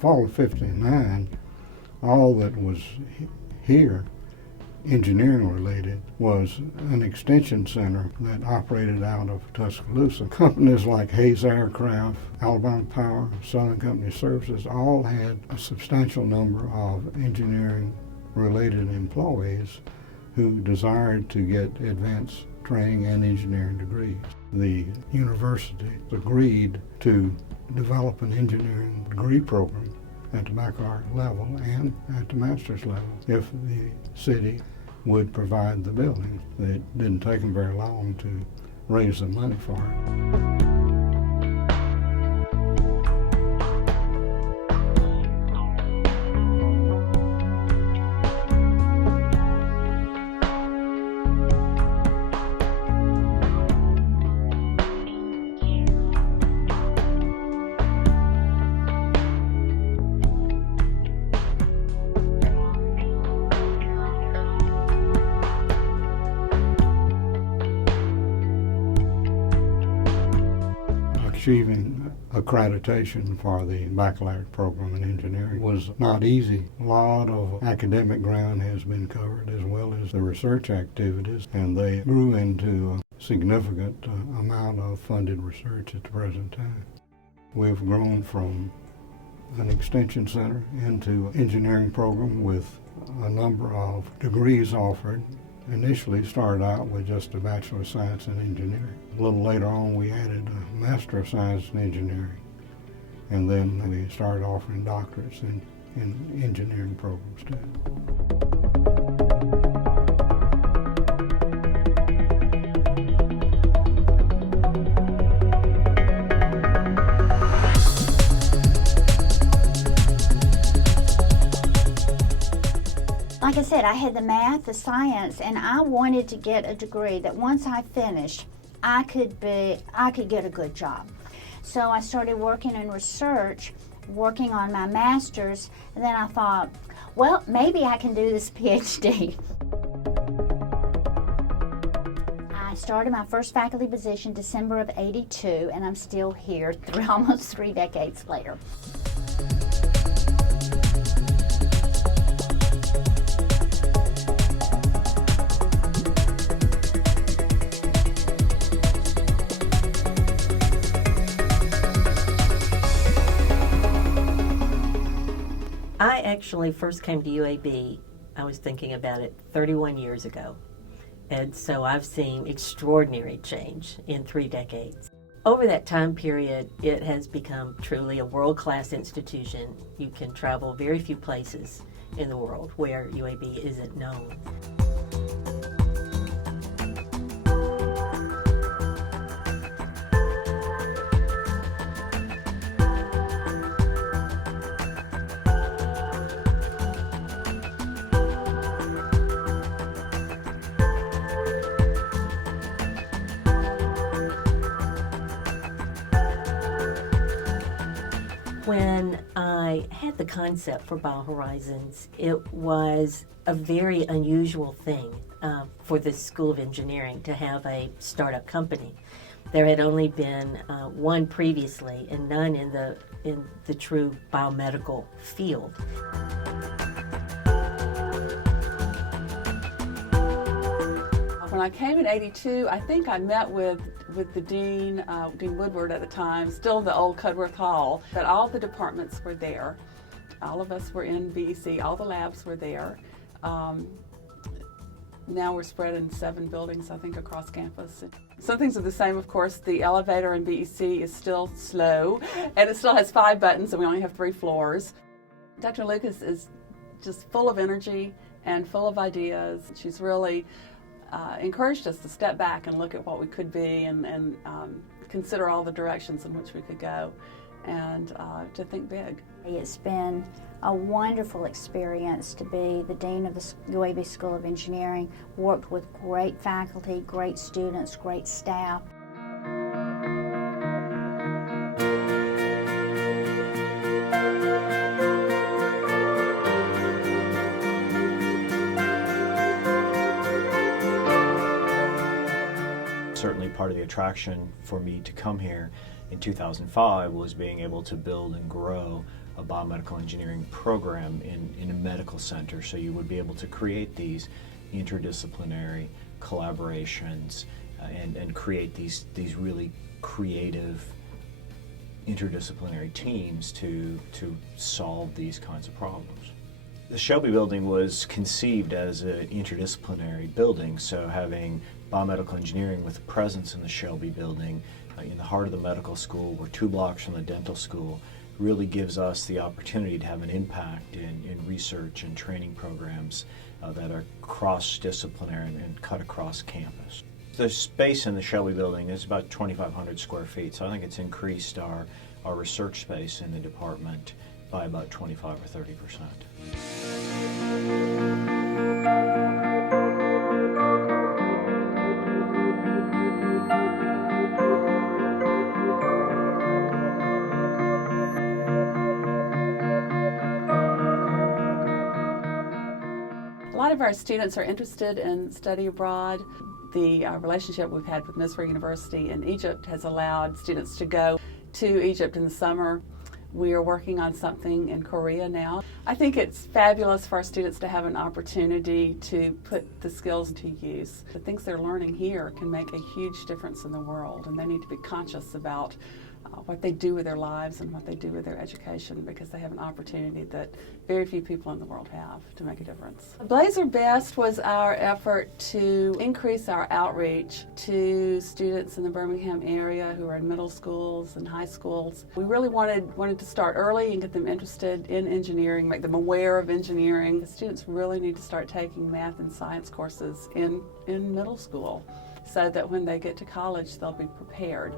fall of '59, all that was here, engineering related, was an extension center that operated out of Tuscaloosa. Companies like Hayes Aircraft, Alabama Power, Southern Company Services all had a substantial number of engineering related employees who desired to get advanced training and engineering degrees. The university agreed to develop an engineering degree program at the baccalaureate level and at the master's level if the city would provide the building. It didn't take them very long to raise the money for it. Achieving accreditation for the baccalaureate program in engineering was not easy. A lot of academic ground has been covered as well as the research activities, and they grew into a significant amount of funded research at the present time. We've grown from an extension center into an engineering program with a number of degrees offered. Initially started out with just a Bachelor of Science in Engineering. A little later on we added a Master of Science in Engineering, and then we started offering doctorates in engineering programs too. Like I said, I had the math, the science, and I wanted to get a degree that once I finished, I could get a good job. So I started working in research, working on my master's, and then I thought, well, maybe I can do this PhD. I started my first faculty position December of '82, and I'm still here almost 3 decades later. I actually first came to UAB, I was thinking about it, 31 years ago. And so I've seen extraordinary change in 3 decades. Over that time period, it has become truly a world-class institution. You can travel very few places in the world where UAB isn't known. When I had the concept for BioHorizons, it was a very unusual thing for the School of Engineering to have a startup company. There had only been one previously and none in the true biomedical field. When I came in '82, I think I met with the dean, Dean Woodward at the time, still the old Cudworth Hall, that all the departments were there. All of us were in BEC, all the labs were there. Now we're spread in 7 buildings, I think, across campus. Some things are the same, of course. The elevator in BEC is still slow, and it still has 5 buttons, and we only have 3 floors. Dr. Lucas is just full of energy and full of ideas. She's really encouraged us to step back and look at what we could be and consider all the directions in which we could go and to think big. It's been a wonderful experience to be the Dean of the UAB School of Engineering, worked with great faculty, great students, great staff. Certainly part of the attraction for me to come here in 2005 was being able to build and grow a biomedical engineering program in a medical center. So you would be able to create these interdisciplinary collaborations and create these really creative interdisciplinary teams to solve these kinds of problems. The Shelby building was conceived as an interdisciplinary building, so having biomedical engineering with a presence in the Shelby building in the heart of the medical school, we're 2 blocks from the dental school, really gives us the opportunity to have an impact in research and training programs that are cross-disciplinary and cut across campus. The space in the Shelby building is about 2,500 square feet, so I think it's increased our research space in the department by about 25 or 30%. A lot of our students are interested in study abroad. The relationship we've had with Missouri University in Egypt has allowed students to go to Egypt in the summer. We are working on something in Korea now. I think it's fabulous for our students to have an opportunity to put the skills to use. The things they're learning here can make a huge difference in the world, and they need to be conscious about what they do with their lives and what they do with their education, because they have an opportunity that very few people in the world have to make a difference. Blazer Best was our effort to increase our outreach to students in the Birmingham area who are in middle schools and high schools. We really wanted to start early and get them interested in engineering, make them aware of engineering. The students really need to start taking math and science courses in middle school so that when they get to college they'll be prepared.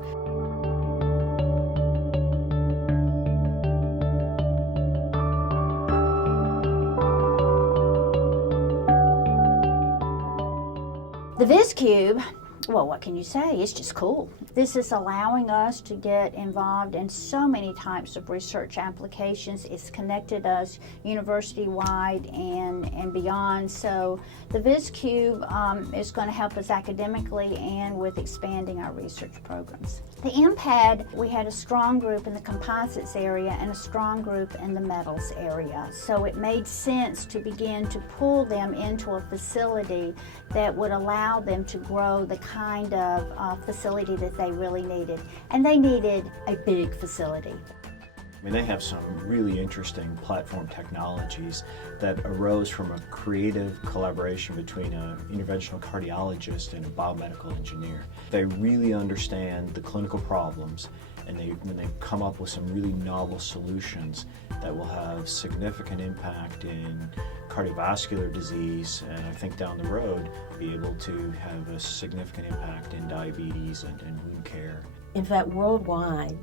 The VizCube, well, what can you say? It's just cool. This is allowing us to get involved in so many types of research applications. It's connected us university-wide and beyond. So the VizCube is going to help us academically and with expanding our research programs. The MPAD, we had a strong group in the composites area and a strong group in the metals area. So it made sense to begin to pull them into a facility that would allow them to grow the kind of facility that they really needed. And they needed a big facility. I mean, they have some really interesting platform technologies that arose from a creative collaboration between an interventional cardiologist and a biomedical engineer. They really understand the clinical problems, and they've come up with some really novel solutions that will have significant impact in cardiovascular disease, and I think down the road be able to have a significant impact in diabetes and wound care. In fact, worldwide,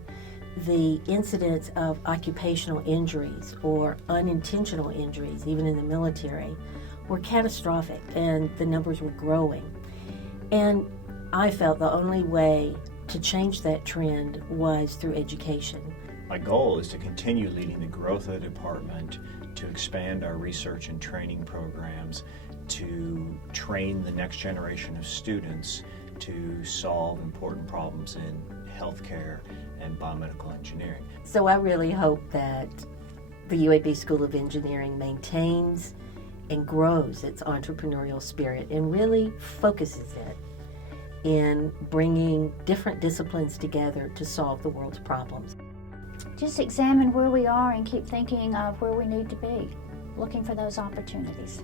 the incidence of occupational injuries or unintentional injuries, even in the military, were catastrophic, and the numbers were growing. And I felt the only way to change that trend was through education. My goal is to continue leading the growth of the department, to expand our research and training programs, to train the next generation of students to solve important problems in healthcare and biomedical engineering. So I really hope that the UAB School of Engineering maintains and grows its entrepreneurial spirit and really focuses it in bringing different disciplines together to solve the world's problems. Just examine where we are and keep thinking of where we need to be, looking for those opportunities.